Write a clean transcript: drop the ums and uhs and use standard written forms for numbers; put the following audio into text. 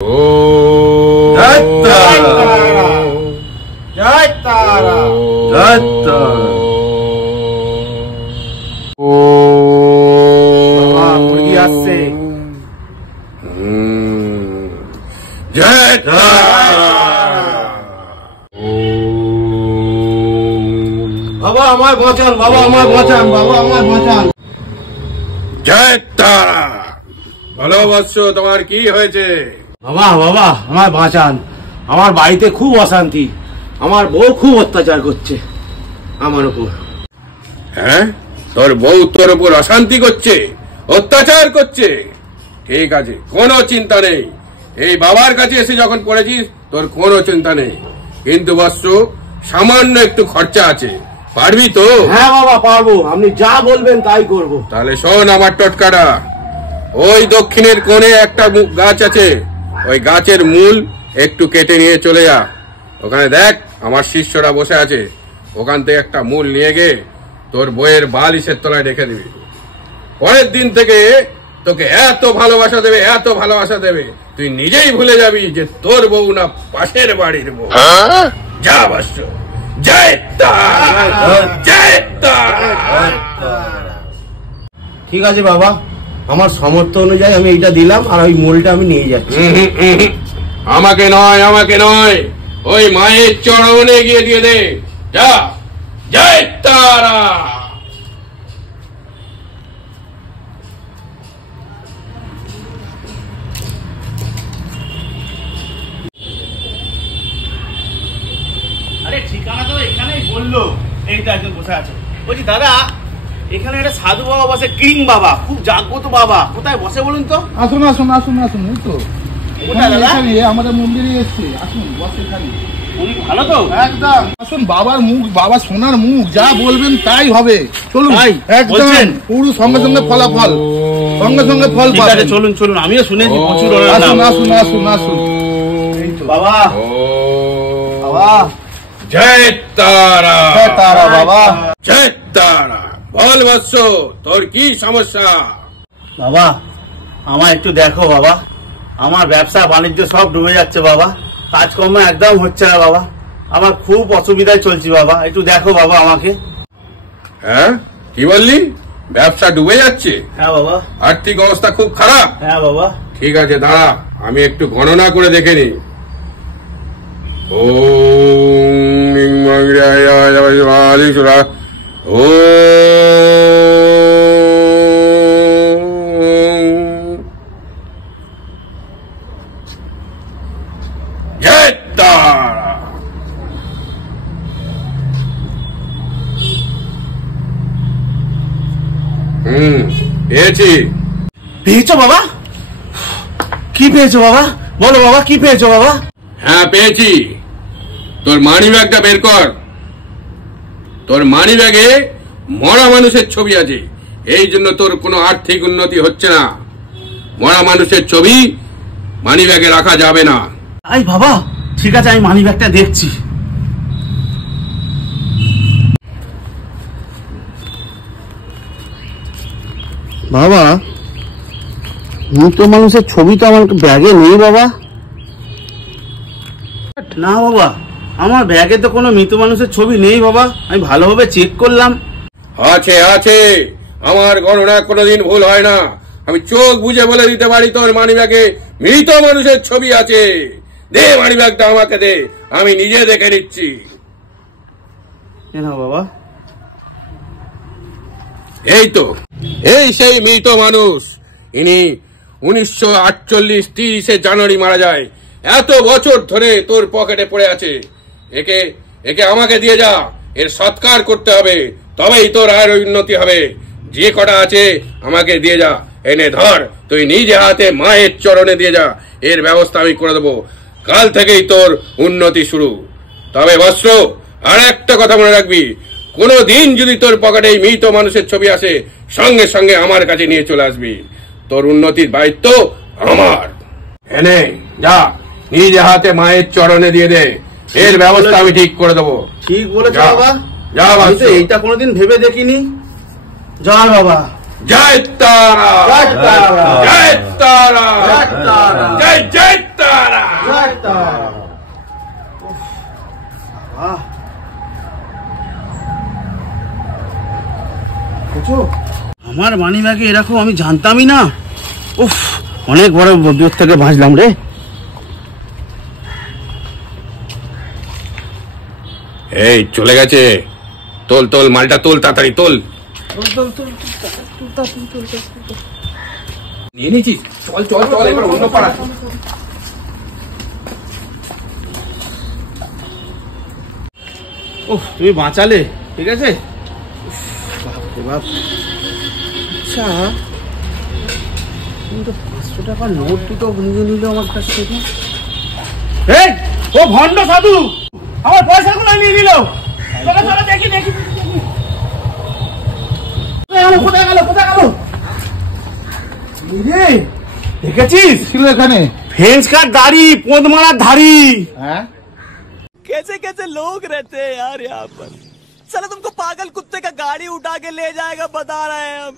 জয় তারা, জয় তারা, জয় তারা। মুরগি আসছে। জয় তারা। বাবা আমায় বাঁচান, বাবা আমায় বাঁচান, বাবা আমায় বাঁচান। জয় তারা। ভালো বৎস, তোমার কি হয়েছে? বাবা বাবা আমায় বাঁচান, আমার বাড়িতে খুব অশান্তি, আমার বউ খুব অত্যাচার করছে আমার উপর। হ্যাঁ, তোর বউ তোর উপর অশান্তি করছে, অত্যাচার করছে? ঠিক আছে, কোনো চিন্তা নেই। এই বাবার কাছে এসে যখন পড়েছিস তোর কোনো চিন্তা নেই, কিন্তু বৎস সামান্য একটু খরচা আছে, পারবি তো? হ্যাঁ বাবা পারবো, আপনি যা বলবেন তাই করব। তাহলে শোন আমার টটকাটা। ওই দক্ষিণের কোণে একটা গাছ আছে, ওই গাছের মূল একটু কেটে নিয়ে চলে যা। ওখানে দেখ আমার শিষ্যরা বসে আছে, ওখান থেকে একটা মূল নিয়ে গিয়ে তোর বইয়ের বালিশের তলায় রেখে দিবি। পরের দিন থেকে তোকে এত ভালোবাসা দেবে, এত ভালোবাসা দেবে, তুই নিজেই ভুলে যাবি যে তোর বউ না পাশের বাড়ির বউ। যা বৎস, জয় তারা, জয় তারা। ঠিক আছে বাবা, আমার সামর্থ্য অনুযায়ী আমি এইটা দিলাম, আর ওই মূলটা আমি নিয়ে যাচ্ছি। আমাকে নয়, আমাকে নয়, ওই মায়ের চরণে গিয়ে দিয়ে দে। যা, জয় তারা। আরে ঠিকানা তো এখানেই বললো, এই তো একজন বসে আছে। বলছি দাদা, এখানে একটা সাধু বাবা বসে, কিং বাবা, খুব জাগ্রত বাবা, কোথায় বসে বলুন তো? আসুন আসুন আসুন আসুন, এই তো কোথায় দাদা? এখানে আমাদের মন্দিরে এসছে, আসুন বস এখানে। উনি ভালো তো? একদম আসুন, বাবার মুখ, বাবা সোনার মুখ, যা বলবেন তাই হবে। চলুন, তাই একদম বলছেন? পুরো সঙ্গে সঙ্গে ফলাফল, সঙ্গে সঙ্গে ফল ঠিক আছে, পাবেন। চলুন চলুন, আমিও শুনেছি প্রচুর। আসুন আসুন আসুন আসুন। এই তো বাবা বাবা, জয় তারা, জয় তারা বাবা। জয় তারা। বল বৎস, তোর কি সমস্যা? বাবা আমার একটু দেখো বাবা, আমার ব্যবসা বাণিজ্য সব ডুবে যাচ্ছে বাবা, কাজকর্ম একদম হচ্ছে না বাবা, আমার খুব অসুবিধায় চলছি বাবা, একটু দেখো বাবা আমাকে। হ্যাঁ, কি বললি? ব্যবসা ডুবে যাচ্ছে? হ্যাঁ বাবা। আর্থিক অবস্থা খুব খারাপ? হ্যাঁ বাবা। ঠিক আছে, দাঁড়া, আমি একটু গণনা করে দেখে নি। জয় তারা। পেয়েছি। পেয়েছো বাবা? কি পেয়েছো বাবা? বলো বাবা, কি পেয়েছো বাবা? হ্যাঁ পেয়েছি। তোর মানি ব্যাগটা বের কর। তোর মানি ব্যাগে মরা মানুষের ছবি আছে, এই জন্য তোর কোনো আর্থিক উন্নতি হচ্ছে না। মরা মানুষের ছবি মানি ব্যাগে রাখা যাবে না। আই বাবা, ঠিক আছে, আমি মানি ব্যাগটা দেখছি। বাবা, মৃত মানুষের ছবি তো আমার ব্যাগে নেই বাবা। না বাবা, আমার ব্যাগে তো কোনো মৃত মানুষের ছবি নেই বাবা, আমি ভালোভাবে চেক করলাম। আছে আছে, আমার গণনা কোনোদিন ভুল হয় না। আমি চোখ বুঝে বলে দিতে পারি তোর মানি ব্যাগে মৃত মানুষের ছবি আছে। দে মানি ব্যাগটা আমাকে দে, আমি নিজে দেখে নিচ্ছি। না বাবা, এই তো, এই সেই মৃত মানুষ। ইনি 1948 30 জানুয়ারি মারা যায়। এত বছর ধরে তোর পকেটে পড়ে আছে। একে একে আমাকে দিয়ে যা, এর সৎকার করতে হবে, তবেই তোর আর উন্নতি হবে। যে কটা আছে আমাকে দিয়ে যা, এনে ধর, তুই নিজে হাতে মায়ের চরণে দিয়ে যা, এর ব্যবস্থা আমি করে দেবো। কাল থেকেই তোর উন্নতি শুরু। তবে বৎস, আর একটা কথা মনে রাখবি, কোনো দিন যদি তোর পকেটে এই মৃত মানুষের ছবি আসে, সঙ্গে সঙ্গে আমার কাছে নিয়ে চলে আসবি। তোর উন্নতির দায়িত্ব আমার। এনে যা, নিজে হাতে মায়ের চরণে দিয়ে দে, এর ব্যবস্থা আমি ঠিক করে দেবো। ঠিক বলেছো যা, বাবা। যা আমি তো বৎস। এইটা কোনোদিন ভেবে দেখিনি। জয় বাবা। জয় তারা, জয় তারা, জয় তারা, জয় তারা, জয় জয় তারা। জয় তারা। আহ, আমার মানি ব্যাগে এরকম আমি জানতামই না। উফ, অনেক বড় বিপদ থেকে বাঁচলাম রে। এই চলে গেছে, তোল তোল মালটা তোল, তাড়াতাড়ি তোল। নিয়ে নিয়েছিস? চল চল চল, এবার অন্য পাড়া। ওহ, তুমি বাঁচালে, ঠিক আছে। বাপ, আচ্ছা, কিন্তু 500 টাকার নোট দুটো ভেঙে নিল আমার কাছ থেকে। এই, ও ভণ্ড সাধু আমার পয়সাগুলো নিয়ে নিল। দেখি দেখি কোথায় গেল, কোথায় গেল? দেখেছিস ছিল এখানে। ফেন্স কার দাড়ি, পোঁদ মারার ধাড়ি। হ্যাঁ, कैसे कैसे लोग रहते हैं यार यहाँ पर। साला तुमको पागल कुत्ते का गाड़ी उठा के ले जाएगा बता रहे हैं हम।